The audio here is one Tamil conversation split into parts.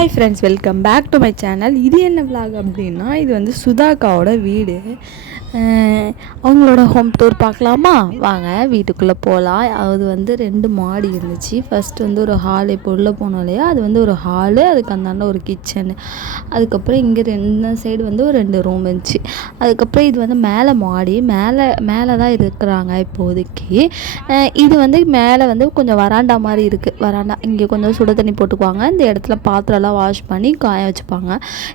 Hi friends, welcome back to my channel. இது என்ன விலாக் அப்படின்னா, இது வந்து சுதாக்காவோட வீடு. அவங்களோட ஹோம் டூர் பார்க்கலாமா? வாங்க வீட்டுக்குள்ளே போகலாம். அது வந்து 2 மாடி இருந்துச்சு. ஃபஸ்ட்டு வந்து ஒரு ஹால், இப்போ உள்ளே போனோம் இல்லையா, அது வந்து ஒரு ஹாலு, அதுக்கு அந்தாண்ட ஒரு கிச்சனு, அதுக்கப்புறம் இங்கே 2 சைடு வந்து ஒரு 2 ரூம் இருந்துச்சு. அதுக்கப்புறம் இது வந்து மேலே மாடி, மேலே தான் இருக்கிறாங்க இப்போதைக்கு. இது வந்து மேலே வந்து கொஞ்சம் வராண்டா மாதிரி இருக்குது. வராண்டா இங்கே கொஞ்சம் சுட தண்ணி போட்டுக்குவாங்க. இந்த இடத்துல பாத்திரம்லாம் வாஷ் பண்ணி காய வச்சுப்பாங்க.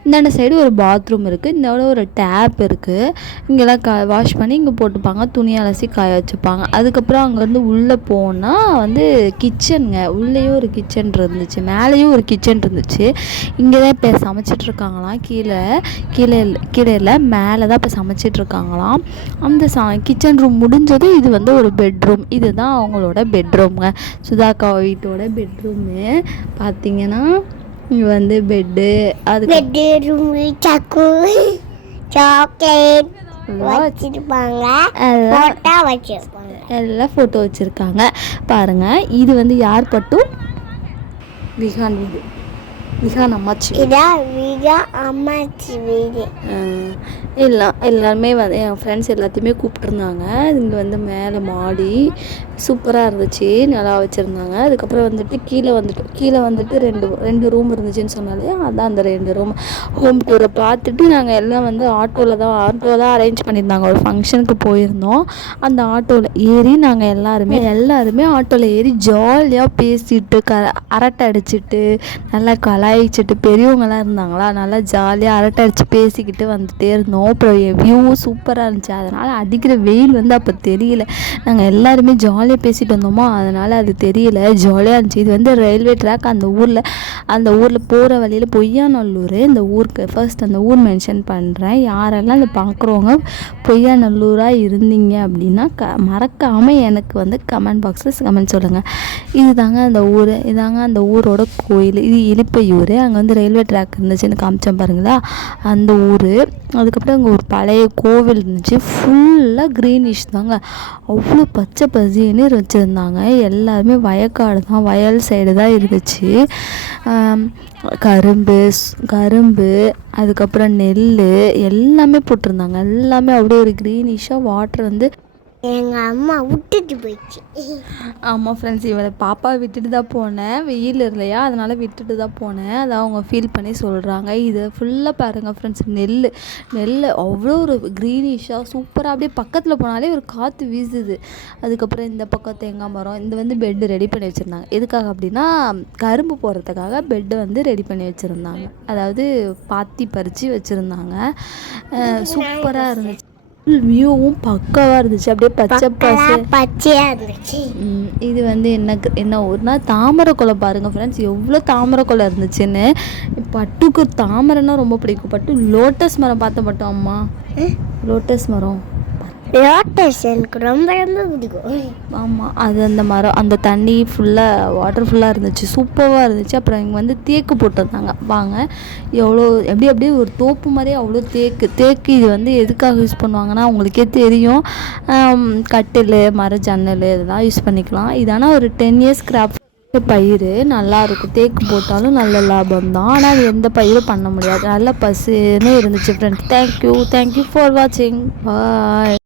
இந்தாண்ட சைடு ஒரு பாத்ரூம் இருக்குது. இந்த ஒரு டேப் இருக்குது. இங்கெல்லாம் வாஷ் பண்ணி இங்கே போட்டுப்பாங்க. துணி அலசி காய வச்சுப்பாங்க. அதுக்கப்புறம் அங்கேருந்து உள்ளே போனால் வந்து கிச்சனுங்க. உள்ளேயும் ஒரு கிச்சன் இருந்துச்சு, மேலேயும் ஒரு கிச்சன் இருந்துச்சு. இங்கே தான் இப்போ சமைச்சிட்ருக்காங்களாம். கீழே இல்லை, மேலே தான் இப்போ சமைச்சிட்ருக்காங்களாம். அந்த கிச்சன் ரூம் முடிஞ்சதும் இது வந்து ஒரு பெட்ரூம். இதுதான் அவங்களோட பெட்ரூம்ங்க, சுதாக்கா வீட்டோட பெட்ரூமு. பார்த்தீங்கன்னா இங்கே வந்து பெட்டு, அதுக்கு சாக்லேட் எல்லாம் ஃபோட்டோ வச்சுருக்காங்க. பாருங்கள், இது வந்து யார் பட்டு விகான் வீடு, விகான் அம்மாச்சி வீடு. எல்லாருமே வந்து என் ஃப்ரெண்ட்ஸ் எல்லாத்தையுமே கூப்பிட்ருந்தாங்க. இங்கே வந்து மேலே மாடி சூப்பராக இருந்துச்சு, நல்லா வச்சுருந்தாங்க. அதுக்கப்புறம் வந்துட்டு கீழே வந்துட்டு ரெண்டு ரூம் இருந்துச்சுன்னு சொன்னாலே, அதான் அந்த 2 ரூம். ஹோம் டூரை பார்த்துட்டு நாங்கள் எல்லாம் வந்து ஆட்டோ தான் அரேஞ்ச் பண்ணியிருந்தாங்க. ஒரு ஃபங்க்ஷனுக்கு போயிருந்தோம். அந்த ஆட்டோவில் ஏறி நாங்கள் எல்லாருமே ஆட்டோவில் ஏறி ஜாலியாக பேசிட்டு அரட்டை அடிச்சுட்டு நல்லா கலாய்ச்சிட்டு, பெரியவங்களாம் இருந்தாங்களா, நல்லா ஜாலியாக அரட்டை அடித்து பேசிக்கிட்டு வந்துகிட்டே இருந்தோம். அப்புறம் வியூவும் சூப்பராக இருந்துச்சு. அதனால் அடிக்கிற வெயில் வந்து அப்போ தெரியல. நாங்கள் எல்லாருமே ஜாலியாக பேசிட்டு வந்தோமோ, அதனால் அது தெரியல, ஜாலியாக இருந்துச்சு. இது வந்து ரயில்வே ட்ராக். அந்த ஊரில் போகிற வழியில் பொய்யாநல்லூர். இந்த ஊருக்கு ஃபர்ஸ்ட் அந்த ஊர் மென்ஷன் பண்ணுறேன். யாரெல்லாம் அதை பார்க்குறவங்க பொய்யாநல்லூராக இருந்தீங்க அப்படின்னா மறக்காமல் எனக்கு வந்து கமெண்ட் பாக்ஸில் கமெண்ட் சொல்லுங்கள். இதுதாங்க அந்த ஊரோட கோயில். இது இலிப்பையூர். அங்கே வந்து ரயில்வே ட்ராக் இருந்துச்சுன்னு காமிச்சேன் பாருங்களா, அந்த ஊர். அதுக்கப்புறம் அங்கே ஒரு பழைய கோவில் இருந்துச்சு. ஃபுல்லாக க்ரீனிஷ் தாங்க, அவ்வளோ பச்சை பசின்னு வச்சுருந்தாங்க. எல்லாருமே வயக்காடு தான், வயல் சைடு தான் இருந்துச்சு. கரும்பு அதுக்கப்புறம் நெல் எல்லாமே போட்டிருந்தாங்க. எல்லாமே அப்படியே ஒரு க்ரீனிஷாக. வாட்டர் வந்து எங்கள் அம்மா விட்டுட்டு போயிடுச்சு. ஆமாம் ஃப்ரெண்ட்ஸ், இவளை பாப்பா விட்டுட்டு தான் போனேன். வெயில் இல்லையா, அதனால் விட்டுட்டு தான் போனேன். அதை அவங்க ஃபீல் பண்ணி சொல்கிறாங்க. இதை ஃபுல்லாக பாருங்கள் ஃப்ரெண்ட்ஸ், நெல் அவ்வளோ ஒரு க்ரீனிஷாக சூப்பராக. அப்படியே பக்கத்தில் போனாலே ஒரு காற்று வீசுது. அதுக்கப்புறம் இந்த பக்கம் தேங்காய் மரம். இந்த வந்து பெட்டு ரெடி பண்ணி வச்சுருந்தாங்க. எதுக்காக அப்படின்னா, கரும்பு போடுறதுக்காக பெட்டு வந்து ரெடி பண்ணி வச்சுருந்தாங்க. அதாவது பாத்தி பறித்து வச்சுருந்தாங்க. சூப்பராக இருந்துச்சு. வியூவும் பக்காவாக இருந்துச்சு. அப்படியே பச்சையாக இருந்துச்சு. இது வந்து என்ன ஊர்னா தாமரைக்குளம். பாருங்கள் ஃப்ரெண்ட்ஸ், எவ்வளோ தாமரைக்குளம் இருந்துச்சுன்னு. பட்டுக்கு தாமரைன்னா ரொம்ப பிடிக்கும். பட்டு லோட்டஸ் மரம் பார்த்த மட்டும் அம்மா, லோட்டஸ் மரம் எனக்கு ரொம்ப பிடிக்கும். ஆமாம், அது அந்த மரம், அந்த தண்ணி ஃபுல்லாக வாட்டர் ஃபுல்லாக இருந்துச்சு, சூப்பராக இருந்துச்சு. அப்புறம் இங்கே வந்து தேக்கு போட்டிருந்தாங்க. வாங்க, அப்படியே ஒரு தோப்பு மாதிரியே அவ்வளோ தேக்கு. இது வந்து எதுக்காக யூஸ் பண்ணுவாங்கன்னா உங்களுக்கே தெரியும், கட்டில், ஜன்னல் இதெல்லாம் யூஸ் பண்ணிக்கலாம். இது ஆனால் ஒரு 10 years கிராஃப்ட் பயிர். நல்லாயிருக்கும். தேக்கு போட்டாலும் நல்ல லாபம் தான். ஆனால் அது எந்த பயிரும் பண்ண முடியாது. நல்ல பசுன்னு இருந்துச்சு ஃப்ரெண்ட்ஸ். தேங்க்யூ ஃபார் வாட்சிங். பாய்.